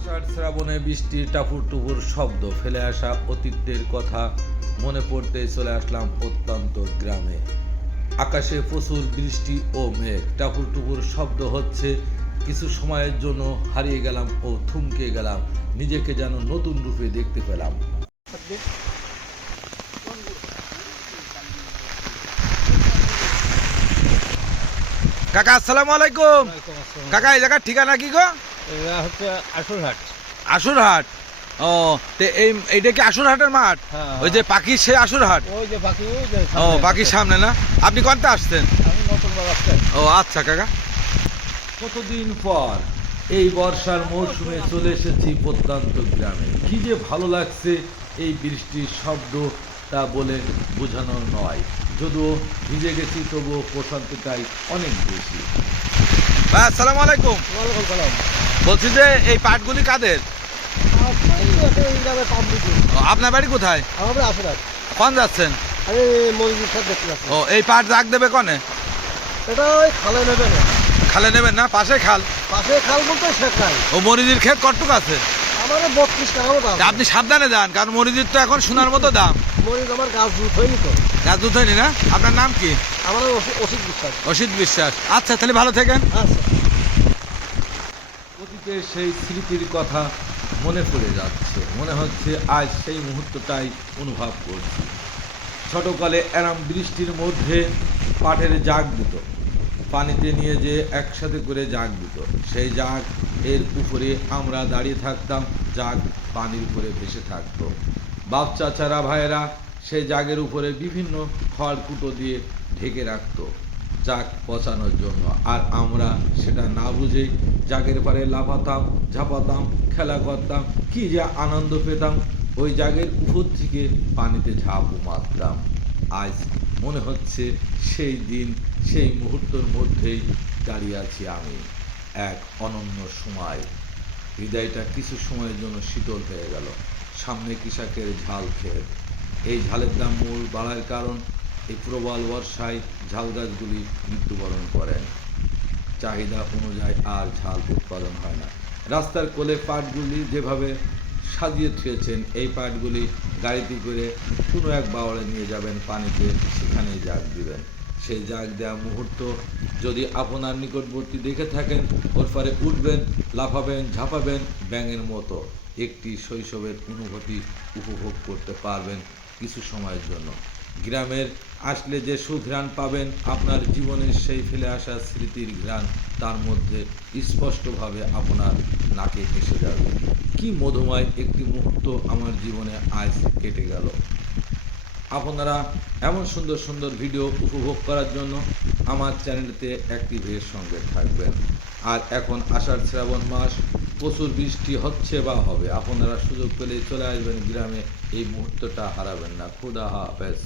আষাঢ় শ্রাবণে বৃষ্টির টাপুর টুপুর শব্দ ফেলে আসা অতীতের কথা মনে পড়তেই চলে আসলাম অত্যন্ত গ্রামে। আকাশে প্রচুর বৃষ্টি ও মেঘ টাপুর টুপুর শব্দ হচ্ছে কিছু সময়ের জন্য হারিয়ে গেলাম ও থমকে গেলাম নিজেকে যেন নতুন রূপে দেখতে পেলাম। কাকা আসসালামু আলাইকুম। কাকা এই জায়গার ঠিকানা কি গো? এরা হচ্ছে আসরহাট আসুরহাট ও তে এই এইটা কি আসুরহাটের মাঠ? হ্যাঁ, ওই যে পাখির সে আসুরহাট ওই যে বাকি ওই যে ও সামনে। পাখির সামনে না? আপনি কোনটা আসছেন? আমি নতুন বাগাচ্ছে ও আচ্ছা কাকা। কতদিন পর এই বর্ষার মৌসুমে চলে এসেছি প্রত্যন্ত গ্রামে? কি যে ভালো লাগছে এই বৃষ্টির শব্দ তা বলে বোঝানো নয়। যদিও ভিজে গেছি তবুও প্রশান্তিটাই অনেক বেশি। আসসালামু আলাইকুম। ওয়ালাইকুম সালাম। বলছি যে এই পাটগুলি কাদের? আপনার বাড়ি কোথায়? আসরহাট যাচ্ছেন? ও এই পাট জাগ দেবে কনে? এটা ওই খালে নেবে খালে নেবেন না? পাশে খাল? পাশে খাল বলতে শেখ নাই ও মরিজির ক্ষেত কটুক আছে? বত্রিশ টাকা মতো আপনি সাবধানে যান কারণ মরিজির তো এখন সোনার মতো দাম। আমার গাছ দুধ হয়নি তো। গাছ দুধ হয়নি না আপনার নাম কি? আমার ওষুধ বিশ্বাস। অসিত বিশ্বাস। আচ্ছা তাহলে ভালো থাকেন। আচ্ছা। অতীতের সেই স্মৃতির কথা মনে পড়ে যাচ্ছে। মনে হচ্ছে আজ সেই মুহূর্তটাই অনুভব করছি। ছোটকালে এরাম বৃষ্টির মধ্যে পাটের জাগ দিত পানিতে নিয়ে যে একসাথে করে জাগ দিত সেই জাগ এর উপরে আমরা দাঁড়িয়ে থাকতাম, জাগ পানির উপরে ভেসে থাকতো। বাপ চাচারা ভাইয়েরা সেই জাগের উপরে বিভিন্ন খড় খড়কুটো দিয়ে ঢেকে রাখতো। জাগ পচানোর জন্য। আর আমরা সেটা না বুঝে জাগের পারে লাফাতাম, ঝাপাতাম, খেলা করতাম, কি যে আনন্দ পেতাম, ওই জাগের উপর থেকে পানিতে ঝাঁপও মারতাম। আজ মনে হচ্ছে সেই দিন, সেই মুহূর্তের মধ্যেই দাঁড়িয়ে আছি আমি, এক অনন্য সময়। হৃদয়টা কিছু সময়ের জন্য শীতল হয়ে গেল, সামনে কৃষকের ঝাল ক্ষেত। এই ঝালের দাম মূল বাড়ার কারণ এই প্রবল বর্ষায় ঝাল গাছগুলি মৃত্যুবরণ করেন। চাহিদা অনুযায়ী আর ঝাল উৎপাদন হয় না। রাস্তার কোলে পাটগুলি যেভাবে সাজিয়ে থুয়েছেন, এই পাটগুলি গাড়িতে করে কোনো এক বাওয়ারে নিয়ে যাবেন, পানিতে সেখানেই জাগ দিবেন। সেই জাগ দেওয়া মুহূর্ত যদি আপনার নিকটবর্তী দেখে থাকেন ওর পরে উঠবেন, লাফাবেন, ঝাঁপাবেন, ব্যাঙের মতো একটি শৈশবের অনুভূতি উপভোগ করতে পারবেন কিছু সময়ের জন্য। গ্রামের আসলে যে সুঘ্রাণ পাবেন, আপনার জীবনের সেই ফেলে আসা স্মৃতির ঘ্রাণ, তার মধ্যে স্পষ্টভাবে আপনার নাকে এসে যাবে। কি মধুময় একটি মুহূর্ত আমার জীবনে আজ কেটে গেল। আপনারা এমন সুন্দর সুন্দর ভিডিও উপভোগ করার জন্য আমার চ্যানেলতে অ্যাক্টিভের সঙ্গে থাকবেন। আর এখন আষাঢ় শ্রাবণ মাস প্রচুর বৃষ্টি হচ্ছে বা হবে। আপনারা সুযোগ পেলে চলে আসবেন গ্রামে। এই মুহূর্তটা হারাবেন না। খুদা হাফেজ।